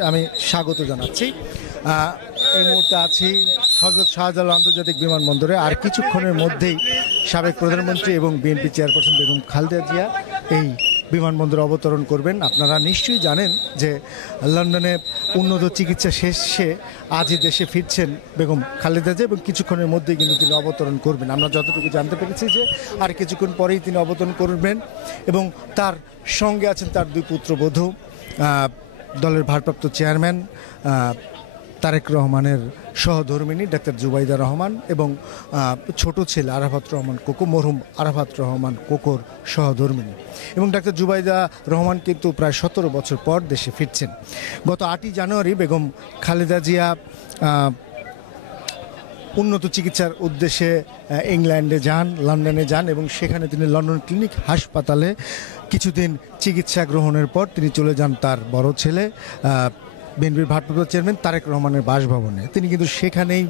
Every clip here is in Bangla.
আমি স্বাগত জানাচ্ছি। এই মুহূর্তে আছি হযরত শাহজালাল আন্তর্জাতিক বিমানবন্দরে। আর কিছুক্ষণের মধ্যেই সাবেক প্রধানমন্ত্রী এবং বিএনপি চেয়ারপারসন বেগম খালেদা জিয়া এই বিমানবন্দরে অবতরণ করবেন। আপনারা নিশ্চয়ই জানেন যে লন্ডনে উন্নত চিকিৎসা শেষে আজই দেশে ফিরছেন বেগম খালেদা জিয়া এবং কিছুক্ষণের মধ্যেই কিন্তু তিনি অবতরণ করবেন। আমরা যতটুকু জানতে পেরেছি যে আর কিছুক্ষণ পরেই তিনি অবতরণ করবেন এবং তার সঙ্গে আছেন তার দুই পুত্রবধূ, দলের ভারপ্রাপ্ত চেয়ারম্যান তারেক রহমানের সহধর্মিণী ডাক্তার জুবাইদা রহমান এবং ছোট ছেলে আরাফাত রহমান কোকো, মরহুম আরাফাত রহমান কোকোর সহধর্মিণী। এবং ডাক্তার জুবাইদা রহমান কিন্তু প্রায় 17 বছর পর দেশে ফিরছেন। গত 8ই জানুয়ারি বেগম খালেদা জিয়া উন্নত চিকিৎসার উদ্দেশ্যে ইংল্যান্ডে যান, লন্ডনে যান এবং সেখানে তিনি লন্ডন ক্লিনিক হাসপাতালে কিছুদিন চিকিৎসা গ্রহণের পর তিনি চলে যান তার বড় ছেলে বিএনপির ভারপ্রাপ্ত চেয়ারম্যান তারেক রহমানের বাসভবনে। তিনি কিন্তু সেখানেই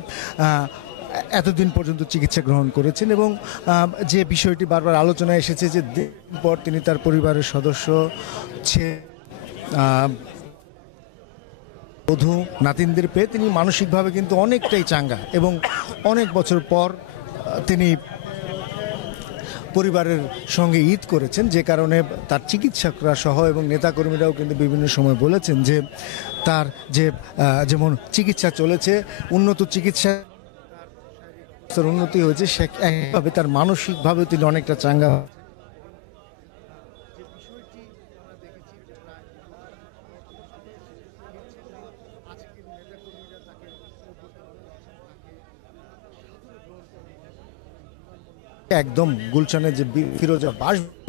এতদিন পর্যন্ত চিকিৎসা গ্রহণ করেছেন এবং যে বিষয়টি বারবার আলোচনায় এসেছে যে দিন পর তিনি তার পরিবারের সদস্য বধূ নাতিনদের পেয়ে তিনি মানসিকভাবে কিন্তু অনেকটাই চাঙ্গা এবং অনেক বছর পর তিনি পরিবারের সঙ্গে ঈদ করেছেন, যে কারণে তার চিকিৎসকরা সহ এবং নেতাকর্মীরাও কিন্তু বিভিন্ন সময় বলেছেন যে তার যে যেমন চিকিৎসা চলেছে, উন্নত চিকিৎসা উন্নতি হয়েছে, সে একভাবে তার মানসিকভাবে তিনি অনেকটা চাঙ্গা। একদম গুলশানের যে ফিরোজা বাসভবন,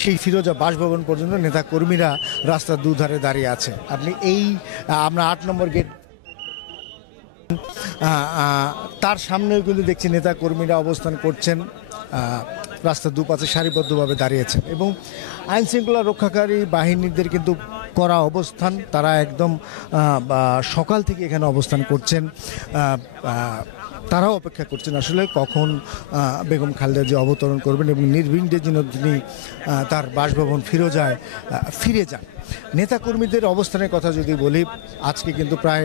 সেই ফিরোজা বাসভবন পর্যন্ত নেতা কর্মীরা রাস্তার দুধারে দাঁড়িয়ে আছে। আপনি আমরা 8 নম্বর গেট তার সামনেও কিন্তু দেখছি নেতা কর্মীরা অবস্থান করছেন, রাস্তার দুপাশে সারিবদ্ধভাবে দাঁড়িয়েছেন এবং আইন শৃঙ্খলা রক্ষাকারী বাহিনীদের কিন্তু করা অবস্থান, তারা একদম সকাল থেকে এখানে অবস্থান করছেন। তারাও অপেক্ষা করছেন আসলে কখন বেগম খালেদা জিয়া অবতরণ করবেন এবং নির্বিঘ্নের জন্য তিনি তার বাসভবন ফিরোজায় ফিরে যান। নেতাকর্মীদের অবস্থানের কথা যদি বলি, আজকে কিন্তু প্রায়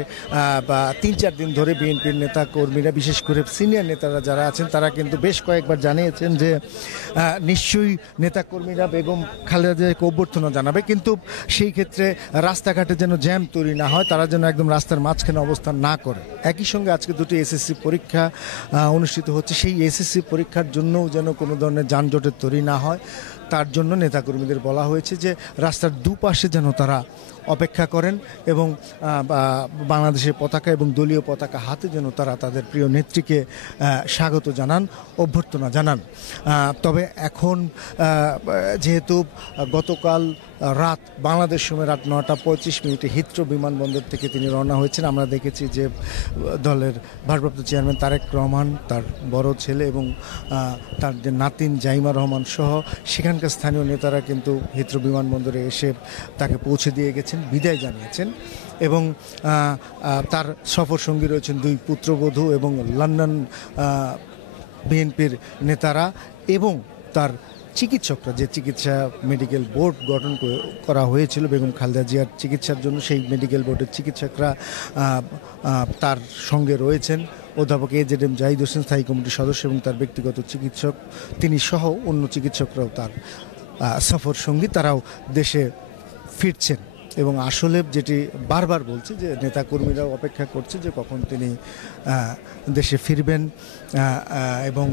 3-4 দিন ধরে বিএনপির নেতাকর্মীরা, বিশেষ করে সিনিয়র নেতারা যারা আছেন, তারা কিন্তু বেশ কয়েকবার জানিয়েছেন যে নিশ্চয়ই নেতাকর্মীরা বেগম খালেদা জিয়াকে অভ্যর্থনা জানাবে, কিন্তু সেই ক্ষেত্রে রাস্তাঘাটে যেন জ্যাম তৈরি না হয়, তারা যেন একদম রাস্তার মাঝখানে অবস্থান না করে। একই সঙ্গে আজকে দুটি এসএসসি পরীক্ষা অনুষ্ঠিত হচ্ছে, সেই এসএসসি পরীক্ষার জন্যও যেন কোনো ধরনের যানজটের তৈরি না হয়, তার জন্য নেতাকর্মীদের বলা হয়েছে যে রাস্তার দুপাশে যেন তারা অপেক্ষা করেন এবং বাংলাদেশের পতাকা এবং দলীয় পতাকা হাতে যেন তারা তাদের প্রিয় নেত্রীকে স্বাগত জানান, অভ্যর্থনা জানান। তবে এখন যেহেতু গতকাল রাত বাংলাদেশ সময় রাত 9:35 হিথ্রো বিমানবন্দর থেকে তিনি রওনা হয়েছেন, আমরা দেখেছি যে দলের ভারপ্রাপ্ত চেয়ারম্যান তারেক রহমান, তার বড় ছেলে এবং তার যে নাতিন জাইমা রহমান সহ সেখানকার স্থানীয় নেতারা কিন্তু হিথ্রো বিমানবন্দরে এসে তাকে পৌঁছে দিয়ে গেছেন, বিদায় জানিয়েছেন এবং তার সফর সঙ্গী রয়েছেন দুই পুত্রবধূ এবং লন্ডন বিএনপির নেতারা এবং তার চিকিৎসকরা, যে চিকিৎসা মেডিকেল বোর্ড গঠন করা হয়েছিল বেগম খালেদা জিয়ার চিকিৎসার জন্য, সেই মেডিকেল বোর্ডের চিকিৎসকরা তার সঙ্গে রয়েছেন। অধ্যাপক AZM জাহিদ হোসেন স্থায়ী কমিটির সদস্য এবং তার ব্যক্তিগত চিকিৎসক, তিনি সহ অন্য চিকিৎসকরাও তার সফর সঙ্গী, তারাও দেশে ফিরছেন এবং আসলে যেটি বারবার বলছে যে নেতাকর্মীরাও অপেক্ষা করছে যে কখন তিনি দেশে ফিরবেন এবং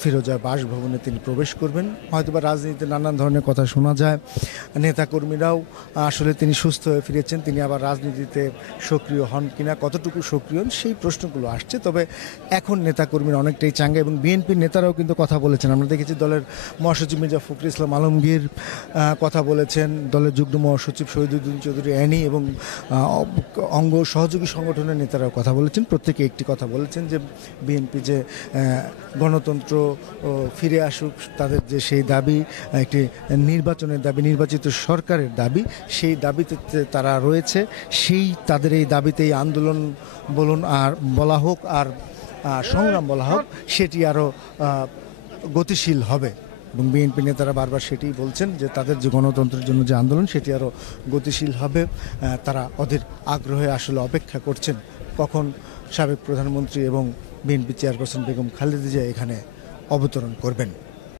ফিরোজা বাসভবনে তিনি প্রবেশ করবেন। হয়তোবা রাজনীতিতে নানান ধরনের কথা শোনা যায়, নেতাকর্মীরাও আসলে তিনি সুস্থ হয়ে ফিরেছেন, তিনি আবার রাজনীতিতে সক্রিয় হন কিনা, কতটুকু সক্রিয় হন, সেই প্রশ্নগুলো আসছে। তবে এখন নেতাকর্মীরা অনেকটাই চাঙ্গা এবং বিএনপির নেতারাও কিন্তু কথা বলেছেন। আমরা দেখেছি দলের মহাসচিব মির্জা ফখরুল ইসলাম আলমগীর কথা বলেছেন, দলের যুগ্ম মহাসচিব শহীদুদ্দিন চৌধুরী অ্যানি এবং অঙ্গ সহযোগী সংগঠনের নেতারাও কথা বলেছেন। প্রত্যেকে একটি কথা বলেছেন যে বিএনপি যে গণতন্ত্র ফিরে আসুক, তাদের যে সেই দাবি, একটি নির্বাচনের দাবি, নির্বাচিত সরকারের দাবি, সেই দাবিতে তারা রয়েছে, সেই তাদের এই দাবিতেই আন্দোলন বলুন আর বলা হোক আর সংগ্রাম বলা হোক, সেটি আরও গতিশীল হবে। এবং বিএনপি নেতারা বারবার সেটিই বলছেন যে তাদের যে গণতন্ত্রের জন্য যে আন্দোলন সেটি আরও গতিশীল হবে। তারা অধীর আগ্রহে আসলে অপেক্ষা করছেন কখন সাবেক প্রধানমন্ত্রী এবং বিএনপি চেয়ারপারসন বেগম খালেদা জিয়া এখানে অবতরণ করবেন।